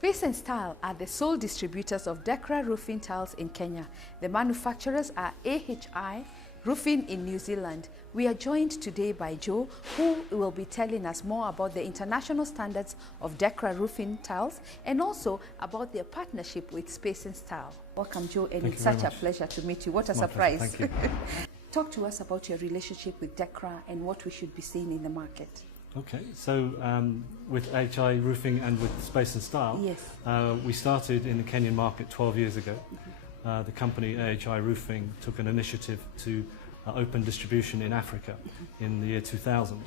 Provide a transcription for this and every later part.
Space and Style are the sole distributors of Decra roofing tiles in Kenya. The manufacturers are IHI Roofing in New Zealand. We are joined today by Joe, who will be telling us more about the international standards of Decra roofing tiles and also about their partnership with Space and Style. Welcome, Joe, and it's such a pleasure to meet you. What a surprise. Thank you. Talk to us about your relationship with Decra and what we should be seeing in the market. Okay, so with IHI Roofing and with Space and Style, yes. We started in the Kenyan market 12 years ago. The company IHI Roofing took an initiative to open distribution in Africa in the year 2000,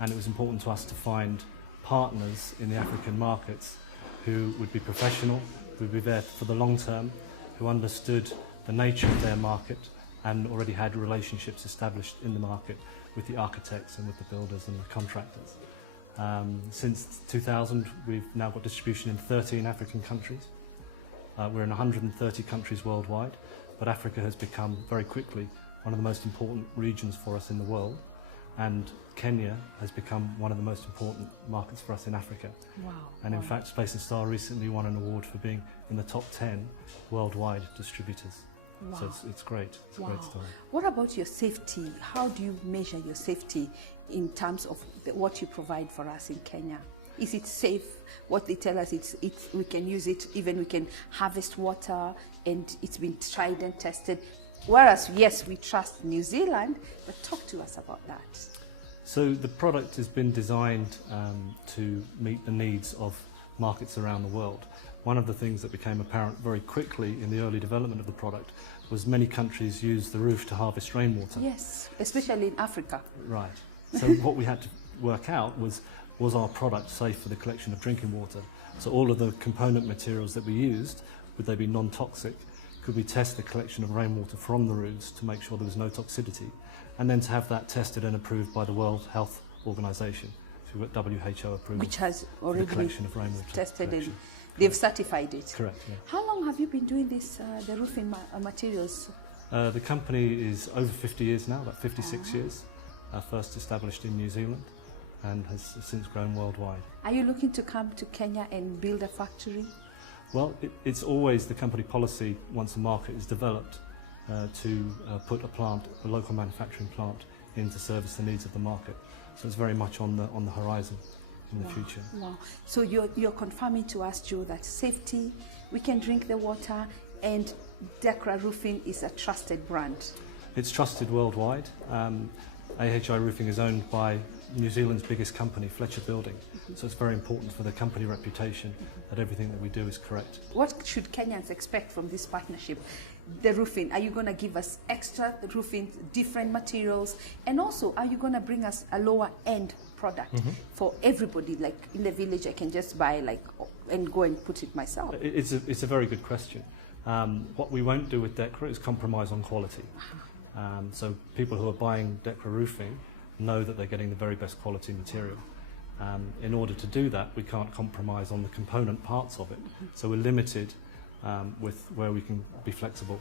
and it was important to us to find partners in the African markets who would be professional, who would be there for the long term, who understood the nature of their market and already had relationships established in the market with the architects and with the builders and the contractors. Since 2000, we've now got distribution in 13 African countries. We're in 130 countries worldwide, but Africa has become very quickly one of the most important regions for us in the world, and Kenya has become one of the most important markets for us in Africa. Wow. And in fact, Space and Style recently won an award for being in the top 10 worldwide distributors. Wow. So it's great. It's a great story. What about your safety? How do you measure your safety in terms of what you provide for us in Kenya? Is it safe? What they tell us, we can use it, even we can harvest water, and it's been tried and tested. Whereas, yes, we trust New Zealand, but talk to us about that. So the product has been designed to meet the needs of markets around the world. One of the things that became apparent very quickly in the early development of the product was many countries use the roof to harvest rainwater. Yes, especially in Africa. Right. So what we had to work out was our product safe for the collection of drinking water? So all of the component materials that we used, would they be non-toxic? Could we test the collection of rainwater from the roofs to make sure there was no toxicity? And then to have that tested and approved by the World Health Organization. So we've got WHO approval, which has already for the collection of rainwater tested collection. and they've certified it. Correct, yeah. How long have you been doing this, the roofing materials? The company is over 50 years now, about 56 years. First established in New Zealand and has since grown worldwide. Are you looking to come to Kenya and build a factory? Well, it's always the company policy, once the market is developed, to put a local manufacturing plant in to service the needs of the market. So it's very much on the horizon in the future. Wow. So you're confirming to us, Joe, that safety, we can drink the water, and Decra Roofing is a trusted brand. It's trusted worldwide. IHI Roofing is owned by New Zealand's biggest company, Fletcher Building. So it's very important for the company reputation that everything that we do is correct. What should Kenyans expect from this partnership? The roofing, are you going to give us extra roofing, different materials? And also, are you going to bring us a lower end product for everybody? Like in the village, I can just buy and go and put it myself. It's a very good question. What we won't do with Decra is compromise on quality. So people who are buying Decra roofing know that they're getting the very best quality material. In order to do that, we can't compromise on the component parts of it. So we're limited with where we can be flexible.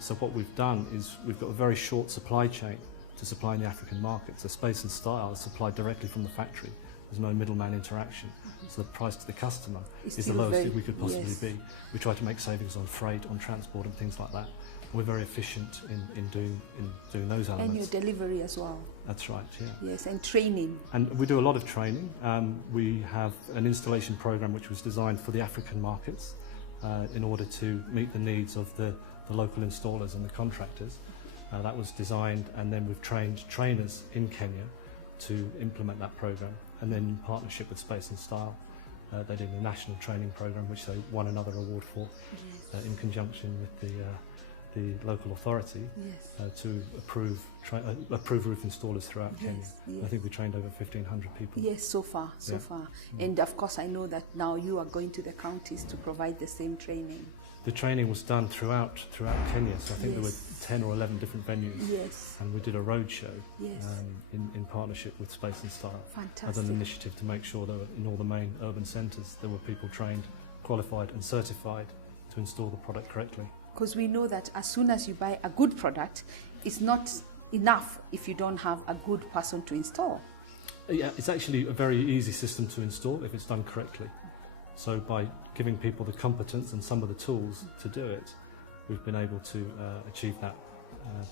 So what we've done is we've got a very short supply chain to supply in the African market. So Space and Style is supplied directly from the factory. There's no middleman interaction. So the price to the customer is the lowest that we could possibly be. We try to make savings on freight, on transport and things like that. We're very efficient in doing those elements. And your delivery as well. That's right, yeah. Yes, and training. And we do a lot of training. We have an installation program which was designed for the African markets in order to meet the needs of the local installers and the contractors. That was designed, and then we've trained trainers in Kenya to implement that program. And then in partnership with Space and Style, they did a national training program which they won another award for in conjunction with the local authority to approve roof installers throughout Kenya. Yes. I think we trained over 1,500 people. Yes, so far. And of course I know that now you are going to the counties to provide the same training. The training was done throughout Kenya, so I think there were 10 or 11 different venues. Yes. And we did a road show in partnership with Space and Style. Fantastic. As an initiative to make sure that in all the main urban centres there were people trained, qualified and certified to install the product correctly. Because we know that as soon as you buy a good product, it's not enough if you don't have a good person to install. Yeah, it's actually a very easy system to install if it's done correctly. So by giving people the competence and some of the tools to do it, we've been able to achieve that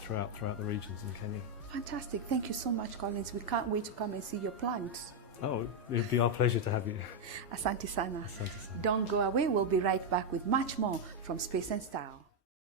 throughout the regions in Kenya. Fantastic. Thank you so much, Collins. We can't wait to come and see your plant. Oh, it would be our pleasure to have you. Asante sana. Asante sana. Don't go away. We'll be right back with much more from Space and Style.